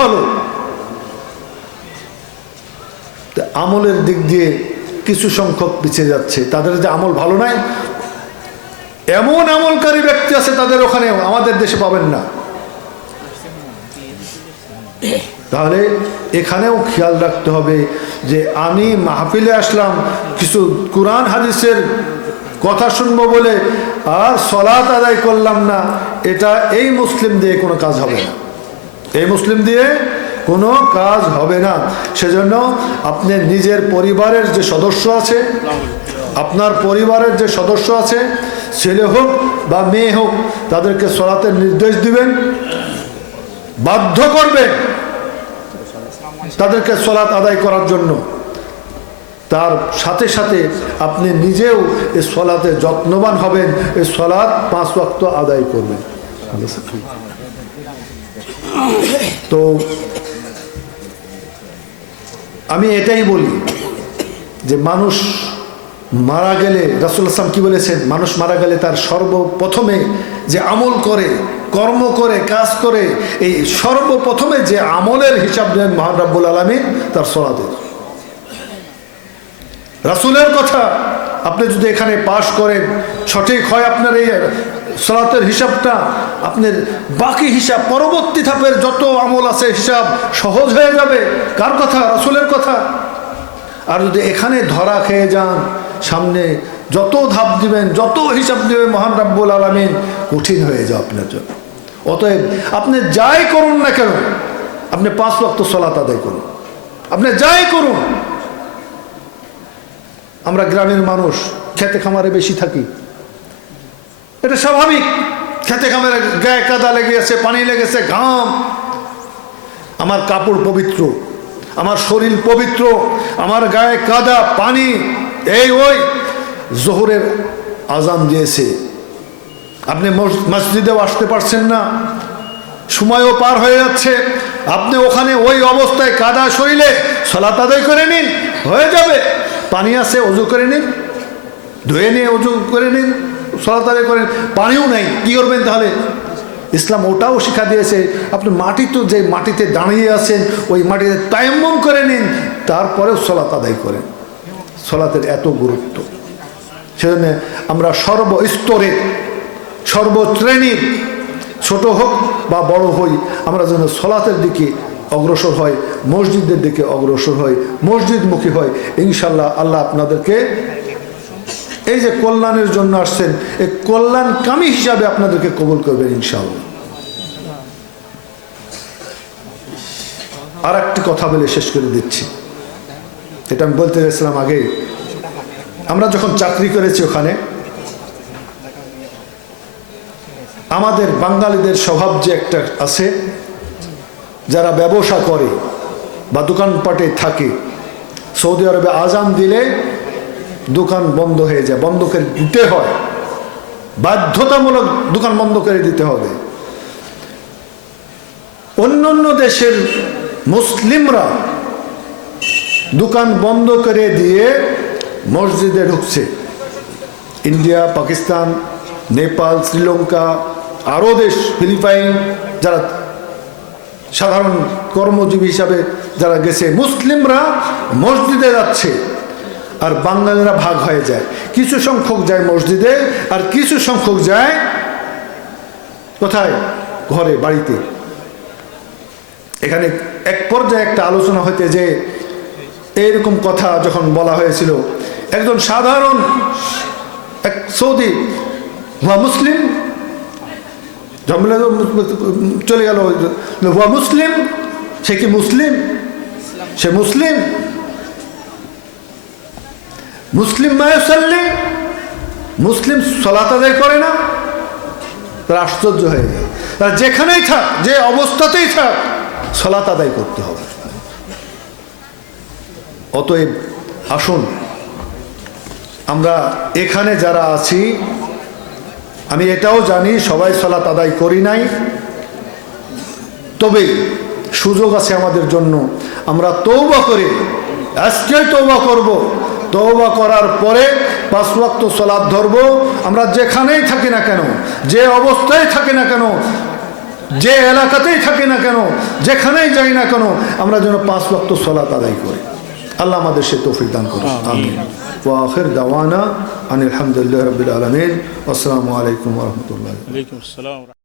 ভালো। আমলের দিক দিয়ে কিছু সংখ্যক পিছিয়ে যাচ্ছে, তাদের যে আমল ভালো নাই, এমন আমলকারী ব্যক্তি আছে তাদের ওখানে, আমাদের দেশে পাবেন না। তাহলে এখানেও খেয়াল রাখতে হবে যে আমি মাহফিলে আসলাম কিছু কুরআন হাদিসের কথা শুনবো বলে আর সালাত আদায় করলাম না, এটা এই মুসলিম দিয়ে কোনো কাজ হবে না, এই মুসলিম দিয়ে কোনো কাজ হবে না। সেজন্য আপনি নিজের পরিবারের যে সদস্য আছে, আপনার পরিবারের যে সদস্য আছে, ছেলে হোক বা মেয়ে হোক, তাদেরকে সালাতের নির্দেশ দিবেন, বাধ্য করবেন তাদেরকে সালাত আদায় করার জন্য। তার সাথে সাথে আপনি নিজেও এই সালাতে যত্নবান হবেন, এই সালাত 5 ওয়াক্ত আদায় করবেন। তো আমি এটাই বলি যে মানুষ মারা গেলে রাসূলুল্লাহ সাল্লাল্লাহু আলাইহি ওয়াসাল্লাম কি বলেছেন, মানুষ মারা গেলে তার সর্বপ্রথমে যে আমল করে, কর্ম করে, কাজ করে, এই সর্বপ্রথমে যে আমলের হিসাব দেন মহান রব্বুল আলামিন তার সালাতের। রাসূলের কথা আপনি যদি এখানে পাশ করেন, সঠিক হয় আপনার এই সালাতের হিসাবটা, আপনার বাকি হিসাব পরবর্তী ধাপের যত আমল আছে হিসাব সহজ হয়ে যাবে। কার কথা? রাসূলের কথা। আর যদি এখানে ধরা খেয়ে যান, সামনে যত ধাপ দিবেন, যত হিসাব দিবেন মহান রব্বুল আলামিন, কঠিন হয়ে যাবে আপনার জন্য। অতএব আপনি যাই করুন না কেন, আপনি 5 ওয়াক্ত সালাত আদায় করুন, আপনি যাই করুন। আমরা গ্রামের মানুষ, খেতে খামারে বেশি থাকি, এটা স্বাভাবিক। খেতে খামারে গায়ে কাদা লেগে গেছে, পানি লেগেছে, ঘাম, আমার কাপড় পবিত্র, আমার শরীর পবিত্র, আমার গায়ে কাদা পানি, এই ওই জোহরের আজান দিয়েছে, আপনি মসজিদেও আসতে পারছেন না, সময়ও পার হয়ে যাচ্ছে, আপনি ওখানে ওই অবস্থায় কাদা শরীরে সালাত আদায় করে নিন, হয়ে যাবে। পানি আছে, অজু করে নিন, ধুয়ে নিয়ে অজু করে নিন, সালাত আদায় করেন। পানিও নাই, কি করবেন তাহলে? ইসলাম ওটাও শিক্ষা দিয়েছে, আপনি মাটি তো যে মাটিতে দাঁড়িয়ে আছেন ওই মাটিতে তায়াম্মুম করে নিন, তারপরেও সালাত আদায় করেন। সালাতের এত গুরুত্ব, সেজন্য আমরা সর্বস্তরে, সর্বশ্রেণীর, ছোট হোক বা বড় হই, আমরা যেন সালাতের দিকে অগ্রসর হয়, মসজিদের দিকে অগ্রসর হয়, মসজিদমুখী হয়। ইনশাল্লাহ আল্লাহ আপনাদেরকে এই যে কল্যাণের জন্য আসছেন, এই কল্যাণকামী হিসাবে আপনাদেরকে কবুল করবেন ইনশাআল্লাহ। আর একটি কথা বলে শেষ করে দিচ্ছি, এটা আমি বলতে গেছিলাম আগে। আমরা যখন চাকরি করেছি ওখানে, আমাদের বাঙালিদের স্বভাব যে একটা আছে, যারা ব্যবসা করে বা দোকানপাটে থাকে, সৌদি আরবে আজান দিলে দোকান বন্ধ হয়ে যায়, বন্ধ করে দিতে হয়, বাধ্যতামূলক দোকান বন্ধ করে দিতে হবে। অন্যান্য দেশের মুসলিমরা দোকান বন্ধ করে দিয়ে মসজিদে ঢুকছে, ইন্ডিয়া, পাকিস্তান, নেপাল, শ্রীলঙ্কা, আরও দেশ, ফিলিপাইন, যারা সাধারণ কর্মজীবী হিসাবে যারা গেছে, মুসলিমরা মসজিদে যাচ্ছে আর বাঙালিরা ভাগ হয়ে যায়। কিছু সংখ্যক যায় মসজিদে আর কিছু সংখ্যক যায় কোথায়? ঘরে, বাড়িতে। এখানে এক পর্যায়ে একটা আলোচনা হইতে যে এইরকম কথা যখন বলা হয়েছিল, একজন সাধারণ এক সৌদি হুয়া মুসলিম চলে গেল, হুয়া মুসলিম, সে কি মুসলিম? সে মুসলিম, মুসলিম মায়াসাল্লি, মুসলিম সালাত আদায় করে না। তারা আশ্চর্য হয়ে যায়। তারা যেখানেই থাক, যে অবস্থাতেই থাক, সালাত আদায় করতে হবে। অতএব আসুন, আমরা এখানে যারা আছি, আমি এটাও জানি সবাই সালাত আদায় করি নাই, তবে সুযোগ আছে আমাদের জন্য। আমরা তওবা করে, আজকে তওবা করব, তওবা করার পরে 5 ওয়াক্ত সালাত ধরব। আমরা যেখানেই থাকি না কেন, যে অবস্থায় থাকি না কেন, যে এলাকাতেই থাকি না কেন, যেখানেই যাই না কেন, আমরা যেন 5 ওয়াক্ত সালাত আদায় করি। আল্লাহ আমাদের সে তৌফিক দান করুন, আমিন। ওয়া আখির দাওয়ানা আনিল হামদুলিল্লাহি রাব্বিল আলামিন। আসসালামু আলাইকুম ওয়া রাহমাতুল্লাহি। ওয়া আলাইকুম আসসালাম।